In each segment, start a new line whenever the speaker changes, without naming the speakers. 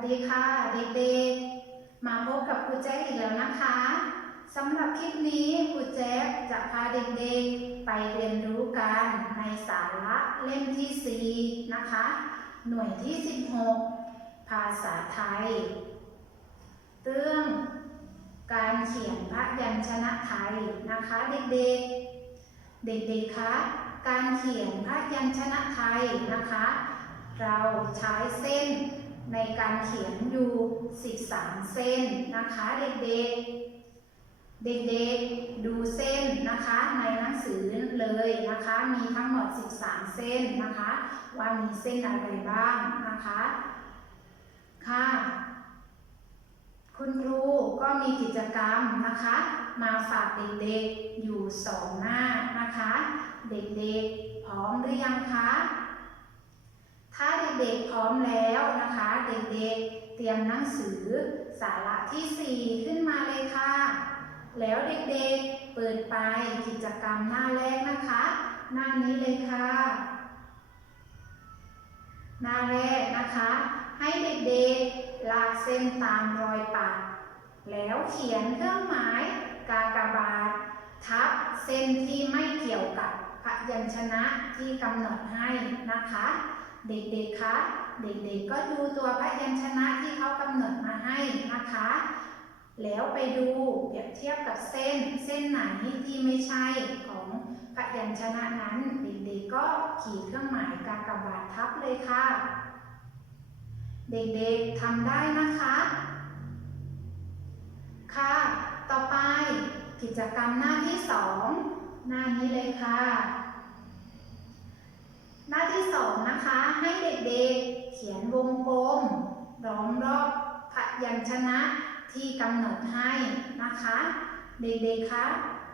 สวัสดีค่ะเด็กๆ มาพบกับครูแจ๊อีกแล้วนะคะสำหรับคลิปนี้ครูแจ๊จะพาเด็กๆ ไปเรียนรู้กันในสาระเล่มที่ 4 นะคะ หน่วยที่ 16 ภาษาไทย เรื่องการเขียนพระยัญชนะไทยนะคะเด็กๆ เด็กๆ คะ การเขียนพระยัญชนะไทยนะคะ เราใช้เส้น ในการเขียนอยู่ 13 เส้นนะคะเด็กๆ เด็กๆดูเส้นนะคะในหนังสือเลยนะคะมีทั้งหมด 13 เส้นนะคะว่ามีเส้นอะไรบ้างนะคะค่ะคุณครูก็มีกิจกรรมนะคะ มาฝากเด็กๆอยู่สองหน้านะคะ เด็กๆพร้อมหรือยังคะ ถ้าเด็กๆพร้อมแล้วนะคะ เด็กๆเตรียมหนังสือสาระที่ 4 ขึ้นมาเลยค่ะ แล้วเด็กๆเปิดไปกิจกรรมหน้าแรกนะคะ หน้านี้เลยค่ะ หน้าแรกนะคะ ให้เด็กๆลากเส้นตามรอยปากแล้วเขียนเครื่องหมายกากบาท ทับเส้นที่ไม่เกี่ยวกับพยัญชนะที่กำหนดให้นะคะ เด็กๆ คะ เด็กๆ ก็ดูตัวพยัญชนะที่เขากำหนดมาให้นะคะ แล้วไปดูเปรียบเทียบกับเส้น เส้นไหนที่ไม่ใช่ของพยัญชนะนั้น เด็กๆ ก็ขีดเครื่องหมายกากบาททับเลยค่ะ เด็กๆทำได้นะคะ ค่ะ ต่อไปกิจกรรมหน้าที่สองหน้านี้เลยค่ะ หน้าที่สองนะคะ ขียนวงกลมล้อมรอบพยัญชนะที่กำหนดให้นะคะ เด็กๆคะ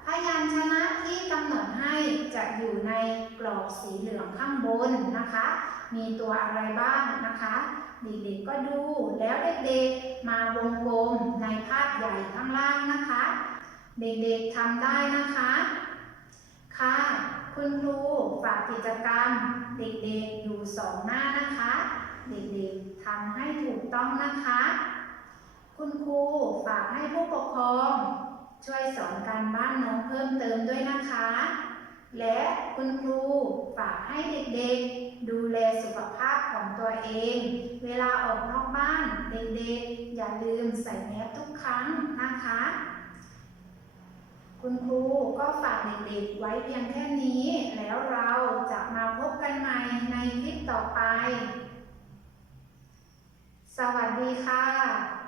พยัญชนะที่กำหนดให้จะอยู่ในกรอบสีเหลืองข้างบนนะคะ มีตัวอะไรบ้างนะคะ เด็กๆก็ดูแล้วเด็กๆมาวงกลมในภาพใหญ่ข้างล่างนะคะ เด็กๆทำได้นะคะ ค่ะ คุณครูฝากกิจกรรม เด็กๆอยู่สองหน้านะคะ เด็กๆทำให้ถูกต้องนะคะ คุณครูฝากให้ผู้ปกครอง ช่วยสอนการบ้านน้องเพิ่มเติมด้วยนะคะ และคุณครูฝากให้เด็กๆ ดูแลสุขภาพของตัวเอง เวลาออกนอกบ้านเด็กๆ อย่าลืมใส่แมสทุกครั้งนะคะ คุณครูก็ฝากเด็กๆไว้เพียงแค่นี้ แล้วเราจะมาพบกันใหม่ในคลิปต่อไป สวัสดีค่ะ